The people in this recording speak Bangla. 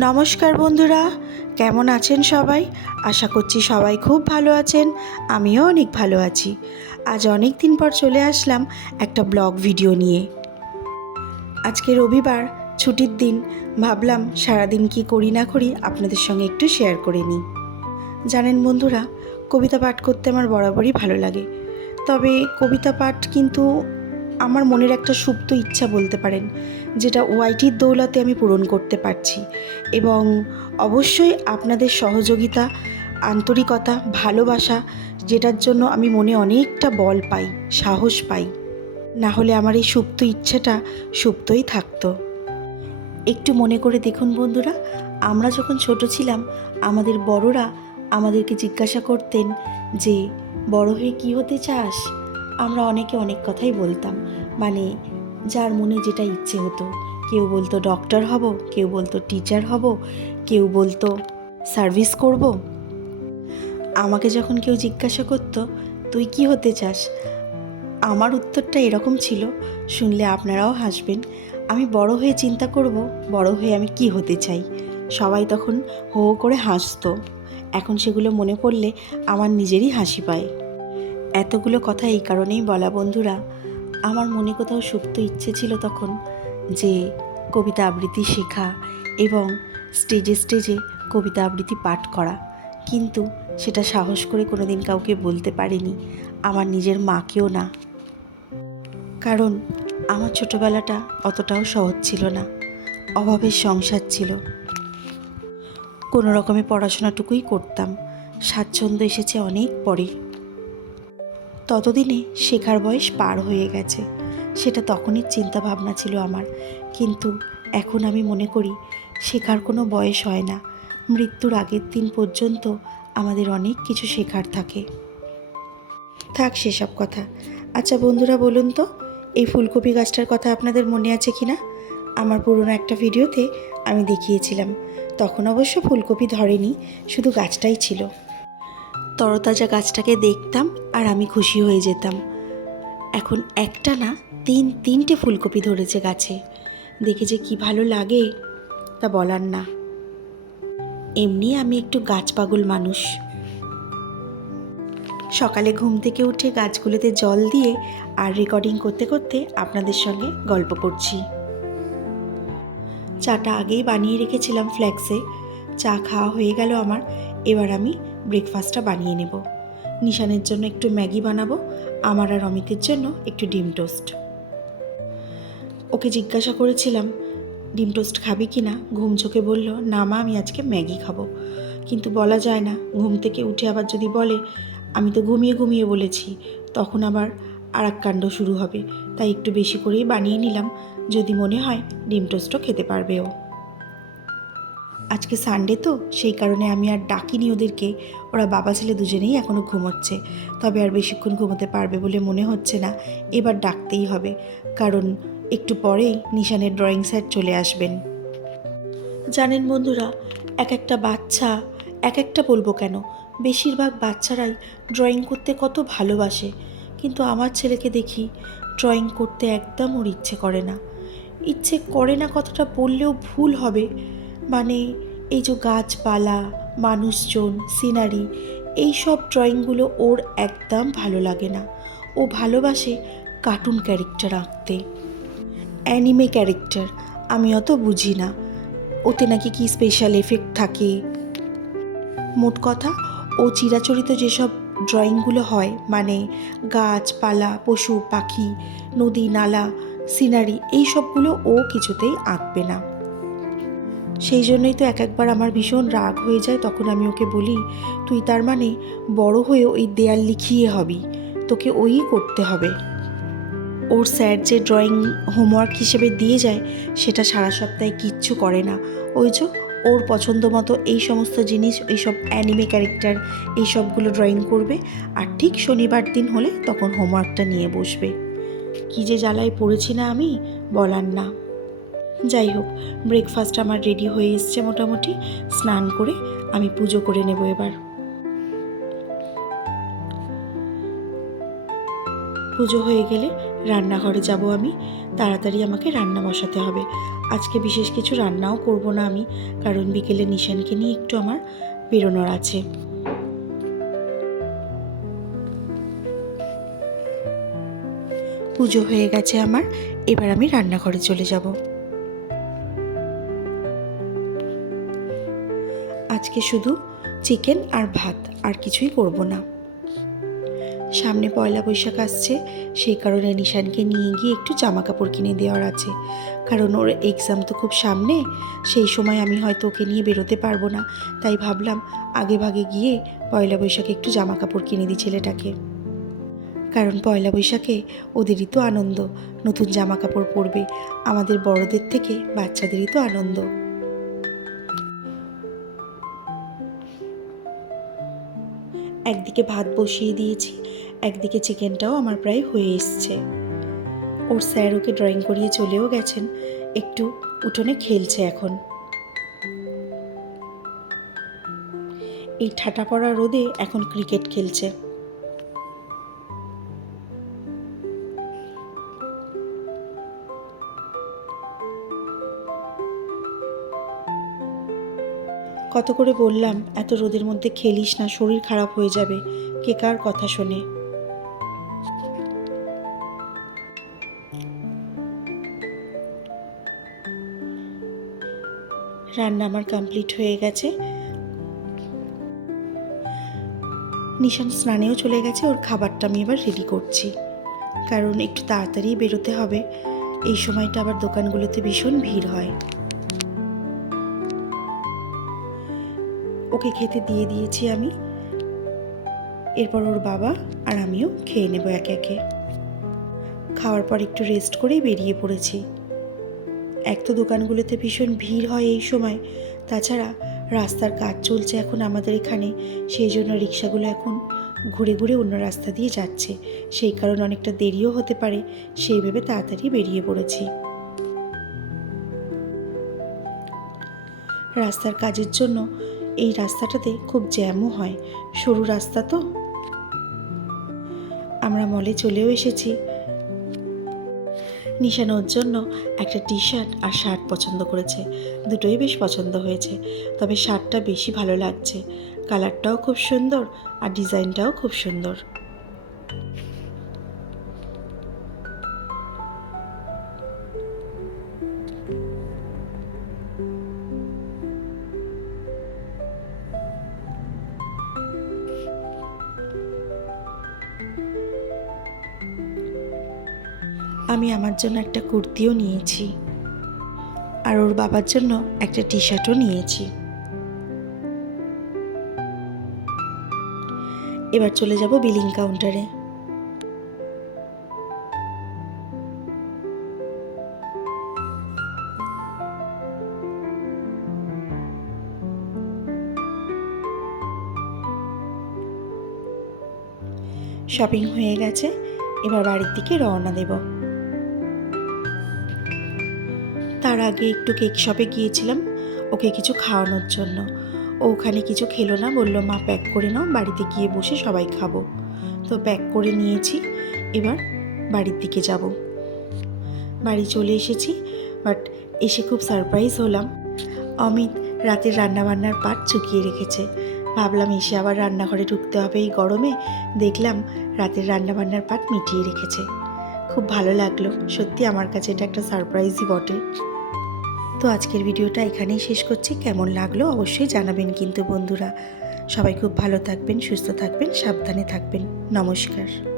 নমস্কার বন্ধুরা, কেমন আছেন সবাই? আশা করছি সবাই খুব ভালো আছেন, আমিও অনেক ভালো আছি। আজ অনেক দিন পর চলে আসলাম একটা ব্লগ ভিডিও নিয়ে। আজকে রবিবার, ছুটির দিন, ভাবলাম সারাদিন কি করি না করি আপনাদের সঙ্গে একটু শেয়ার করে নিই। জানেন বন্ধুরা, কবিতা পাঠ করতে আমার বরাবরই ভালো লাগে। তবে কবিতা পাঠ কিন্তু আমার মনের একটা সুপ্ত ইচ্ছা বলতে পারেন। যেটা ওয়াইটির দৌলতে আমি পূরণ করতে পারছি এবং অবশ্যই আপনাদের সহযোগিতা, আন্তরিকতা, ভালোবাসা, যেটার জন্য আমি মনে অনেকটা বল পাই, সাহস পাই। না হলে আমার এই সুপ্ত ইচ্ছাটা সুপ্তই থাকতো। একটু মনে করে দেখুন বন্ধুরা, আমরা যখন ছোট ছিলাম, আমাদের বড়রা আমাদেরকে জিজ্ঞাসা করতেন যে, বড় হয়ে কী হতে চাস? আমরা অনেকে অনেক কথাই বলতাম। মানে যার মনে যেটা ইচ্ছে হতো। কেউ বলতো ডক্টর হব, কেউ বলতো টিচার হব, কেউ বলতো সার্ভিস করব। আমাকে যখন কেউ জিজ্ঞাসা করতো, তুই কি হতে চাস? আমার উত্তরটা এরকম ছিল, শুনলে আপনারাও হাসবেন। আমি বড় হয়ে চিন্তা করব, বড় হয়ে আমি কি হতে চাই? সবাই তখন হো হো করে হাসতো। এখন সেগুলো মনে পড়লে আমার নিজেরই হাসি পায়। এতগুলো কথা এই কারণেই বলা, বন্ধুরা আমার মনে কোথাও সুপ্ত ইচ্ছে ছিল তখন যে কবিতা আবৃত্তি শেখা এবং স্টেজে স্টেজে কবিতা আবৃত্তি পাঠ করা। কিন্তু সেটা সাহস করে কোনোদিন কাউকে বলতে পারিনি, আমার নিজের মাকেও না। কারণ আমার ছোটোবেলাটা অতটাও সহজ ছিল না, অভাবের সংসার ছিল। কোনো রকমে পড়াশোনাটুকুই করতাম, স্বাচ্ছন্দ্য এসেছে অনেক পরে। ততদিনে শেখার বয়স পার হয়ে গেছে। সেটা তখনই চিন্তা ভাবনা ছিল আমার। কিন্তু এখন আমি মনে করি, শেখার কোনো বয়স হয় না। মৃত্যুর আগের দিন পর্যন্ত আমাদের অনেক কিছু শেখার থাকে। থাক সেসব কথা। আচ্ছা বন্ধুরা, বলুন তো, এই ফুলকপি গাছটার কথা আপনাদের মনে আছে কি না আমার পুরনো একটা ভিডিওতে আমি দেখিয়েছিলাম। তখন অবশ্য ফুলকপি ধরেনি, শুধু গাছটাই ছিল। তরতাজা গাছটাকে দেখতাম আর আমি খুশি হয়ে যেতাম। এখন একটা না তিন, তিনটে ফুলকপি ধরেছে গাছে। দেখে যে কি ভালো লাগে, তা বলার না। এমনি আমি একটু গাছ পাগল মানুষ। সকালে ঘুম থেকে উঠে গাছগুলোতে জল দিয়ে আর রেকর্ডিং করতে করতে আপনাদের সঙ্গে গল্প করছি। চাটা আগেই বানিয়ে রেখেছিলাম ফ্ল্যাক্সে চা খাওয়া হয়ে গেল আমার। এবার আমি ব্রেকফাস্টটা বানিয়ে নেব। নিশানের জন্য একটু ম্যাগি বানাবো, আমার আর অমিতের জন্য একটু ডিম টোস্ট। ওকে জিজ্ঞাসা করেছিলাম, ডিম টোস্ট খাবি কি না ঘুম চোখে বলল, না মা, আমি আজকে ম্যাগি খাব। কিন্তু বলা যায় না, ঘুম থেকে উঠে আবার যদি বলে, আমি তো ঘুমিয়ে ঘুমিয়ে বলেছি, তখন আবার আর কাণ্ড শুরু হবে। তাই একটু বেশি করেই বানিয়ে নিলাম, যদি মনে হয় ডিম টোস্টও খেতে পারবে ও। আজকে সানডে তো, সেই কারণে আমি আর ডাকিনি ওদেরকে। ওরা বাবা ছেলে দুজনেই এখনও ঘুমোচ্ছে। তবে আর বেশিক্ষণ ঘুমোতে পারবে বলে মনে হচ্ছে না। এবার ডাকতেই হবে। কারণ একটু পরেই নিশানের ড্রয়িং সেট চলে আসবেন। জানেন বন্ধুরা, এক একটা বাচ্চা, এক একটা বলব কেন? বেশিরভাগ বাচ্চারাই ড্রয়িং করতে কত ভালোবাসে। কিন্তু আমার ছেলেকে দেখি ড্রয়িং করতে একদম ওর ইচ্ছে করে না। ইচ্ছে করে না কথাটা বললেও ভুল হবে। মানে এই যে গাছপালা, মানুষজন সিনারি এই সব ড্রয়িংগুলো ওর একদম ভালো লাগে না। ও ভালোবাসে কার্টুন ক্যারেক্টার আঁকতে। অ্যানিমে ক্যারেক্টার আমি অত বুঝি না। ওতে নাকি কি স্পেশাল এফেক্ট থাকে? মোট কথা, ও চিরাচরিত যেসব ড্রয়িংগুলো হয় মানে গাছপালা, পশু, পাখি, নদী, নালা সিনারি এই সবগুলো ও কিছুতেই আঁকবে না। সেই জন্যই তো এক একবার আমার ভীষণ রাগ হয়ে যায় তখন আমি ওকে বলি, তুই তার মানে বড় হয়ে ওই দেয়াল লিখিয়ে হবি, তোকে ওই করতে হবে। ওর স্যার যে ড্রয়িং হোমওয়ার্ক হিসেবে দিয়ে যায়, সেটা সারা সপ্তাহে কিচ্ছু করে না। ওই যে ওর পছন্দ মতো এই সমস্ত জিনিস, এইসব অ্যানিমে ক্যারেক্টার এই সবগুলো ড্রয়িং করবে আর ঠিক শনিবার দিন হলে তখন হোমওয়ার্কটা নিয়ে বসবে। কী যে জ্বালায় পড়েছি না আমি, বলার না। যাই হোক ব্রেকফাস্ট আমার রেডি হয়ে এসছে মোটামুটি। স্নান করে আমি পুজো করে নেব এবার। পুজো হয়ে গেলে রান্নাঘরে যাব আমি। তাড়াতাড়ি আমাকে রান্না বসাতে হবে। আজকে বিশেষ কিছু রান্নাও করব না আমি, কারণ বিকেলে নিশানকে নিয়ে একটু আমার বেরোনোর আছে। পুজো হয়ে গেছে আমার, এবার আমি রান্নাঘরে চলে যাব। আজকে শুধু চিকেন আর ভাত, আর কিছুই করব না। সামনে পয়লা বৈশাখ আসছে, সেই কারণে নিশানকে নিয়ে গিয়ে একটু জামা কাপড় কিনে দেওয়ার আছে। কারণ ওর এক্সাম তো খুব সামনে, সেই সময় আমি হয়তো ওকে নিয়ে বেরোতে পারব না। তাই ভাবলাম, আগে ভাগে গিয়ে পয়লা বৈশাখে একটু জামা কাপড় কিনে দিই ছেলেটাকে। কারণ পয়লা বৈশাখে ওদেরই তো আনন্দ, নতুন জামা কাপড় পরবে। আমাদের বড়দের থেকে বাচ্চাদেরই তো আনন্দ। একদিকে ভাত বসিয়ে দিয়েছি, একদিকে চিকেনটাও আমার প্রায় হয়ে এসছে। ওর স্যার ওকে ড্রয়িং করিয়ে চলেও গেছেন, একটু উঠোনে খেলছে এখন। এই ঠাটা পড়া রোদে এখন ক্রিকেট খেলছে। কত করে বললাম, এত রোদের মধ্যে খেলিস না, শরীর খারাপ হয়ে যাবে। কে কার কথা শোনে? রান্না আমার কমপ্লিট হয়ে গেছে। নিশান স্নানেও চলে গেছে, ওর খাবারটা আমি এবার রেডি করছি। কারণ একটু তাড়াতাড়ি বেরোতে হবে। এই সময়টা আবার দোকানগুলোতে ভীষণ ভিড় হয়। ওকে খেতে দিয়ে দিয়েছি আমি। এরপর ওর বাবা আর আমিও খেয়ে নেব একে একে। খাওয়ার পর একটু রেস্ট করেই বেরিয়ে পড়েছি। এক তো দোকানগুলোতে ভীষণ ভিড় হয় এই সময়। তাছাড়া রাস্তার কাজ চলছে এখন আমাদের এখানে, সেই জন্য রিক্সাগুলো এখন ঘুরে ঘুরে অন্য রাস্তা দিয়ে যাচ্ছে। সেই কারণে অনেকটা দেরিও হতে পারে, সেই ভেবে তাড়াতাড়ি বেরিয়ে পড়েছি। রাস্তার কাজের জন্য এই রাস্তাটাতে খুব জ্যামও হয়। সরু রাস্তা তো। আমরা মলে চলেও এসেছি। নিশানোর জন্য একটা টি শার্ট আর শার্ট পছন্দ করেছে। দুটোই বেশ পছন্দ হয়েছে। তবে শার্টটা বেশি ভালো লাগছে। কালারটাও খুব সুন্দর আর ডিজাইনটাও খুব সুন্দর। আমি আমার জন্য একটা কুর্তিও নিয়েছি। আর ওর বাবার জন্য একটা টি শার্টও নিয়েছি। এবার চলে যাব বিলিং কাউন্টারে। শপিং হয়ে গেছে, এবার বাড়ির দিকে রওনা দেব। তার আগে একটু কেক শপে গিয়েছিলাম, ওকে কিছু খাওয়ানোর জন্য। ও ওখানে কিছু খেলো না, বলল, মা প্যাক করে নাও, বাড়িতে গিয়ে বসে সবাই খাব। তো প্যাক করে নিয়েছি, এবার বাড়ির দিকে যাব। বাড়ি চলে এসেছি বাট এসে খুব সারপ্রাইজ হলাম। অমিত রাতের রান্নাবান্নার পাট চুকিয়ে রেখেছে। ভাবলাম, এসে আবার রান্নাঘরে ঢুকতে হবে এই গরমে। দেখলাম, রাতের রান্নাবান্নার পাট মিটিয়ে রেখেছে। খুব ভালো লাগল, সত্যি আমার কাছে এটা একটা সারপ্রাইজই বটে। তো আজকের ভিডিওটা এখানেই শেষ করছি। কেমন লাগল অবশ্যই জানাবেন কিন্তু বন্ধুরা। সবাই খুব ভালো থাকবেন, সুস্থ থাকবেন, সাবধানে থাকবেন। নমস্কার।